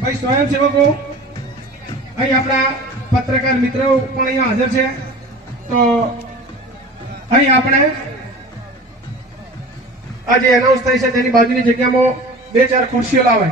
ભાઈ સ્વયંસેવકો અહીં આપણા પત્રકાર મિત્રો પણ અહીંયા હાજર છે, તો અહીં આપણે આજે એનાઉન્સ થઈ છે તેની બાજુની જગ્યામાં 2-4 ખુરશીઓ લાવે.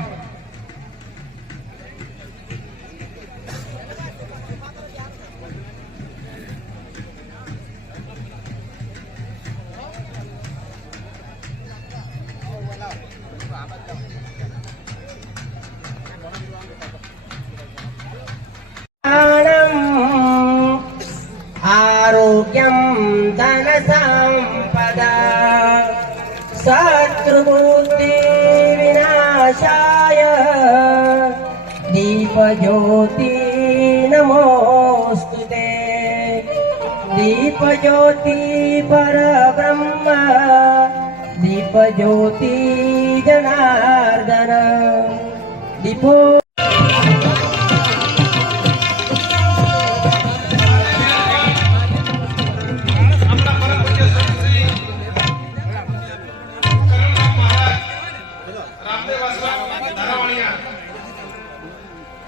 आरोग्यं धन संपदा शत्रुबुद्धि विनाशाय दीप ज्योति नमोस्तुते दीप ज्योति परब्रह्म दीप ज्योति जनार्दन दीपो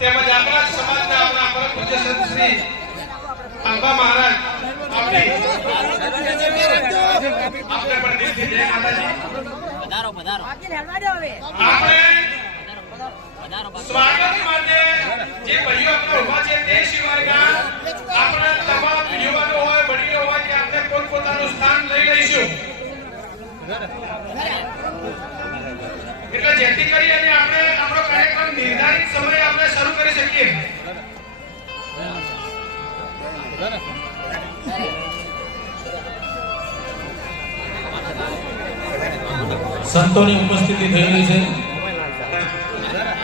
તેમજ આપણા સમાજના આપણા પરમ પૂજ્ય સંત શ્રી આંબા મહારાજ આપણે પણ દિલથી જય માતાજી. આપણે સ્વાગત માટે જે ભાઈઓ આપણે ઉભા છે તે સિવાયના આપણા તમામ યુવાનો હોય વડીલો હોય કે આપણે પોતપોતાનું સ્થાન લઈ લઈશું, એટલે જેથી કરી અને આપણે આપણો કાર્યક્રમ નિર્ધારિત સમયે આપણે શરૂ કરી શકીએ. સંતોની ઉપસ્થિતિ થઈ રહી છે.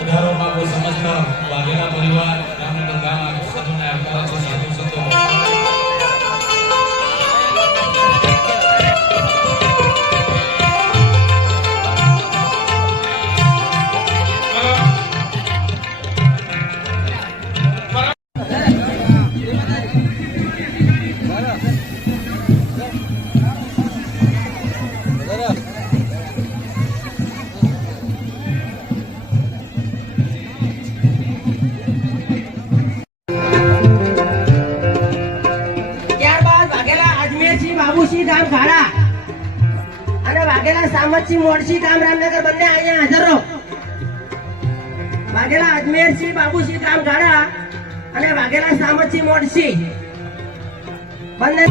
ઉદાહરણમાં કોઈ સમસ્ત વાઘેલા પરિવાર રામનગર ગામ સાધુને આવકારે છે. સાધુ સંતો બાબુસિંહ ગામ ખાડા અને વાઘેલા સામતસિંહ મોડસી ગામ રામનગર બંને અહીંયા હાજર રહો. વાઘેલા અજમેરસિંહ બાબુસિંહ ગામ ખાડા અને વાઘેલા સામતસિંહ મોડસી બંને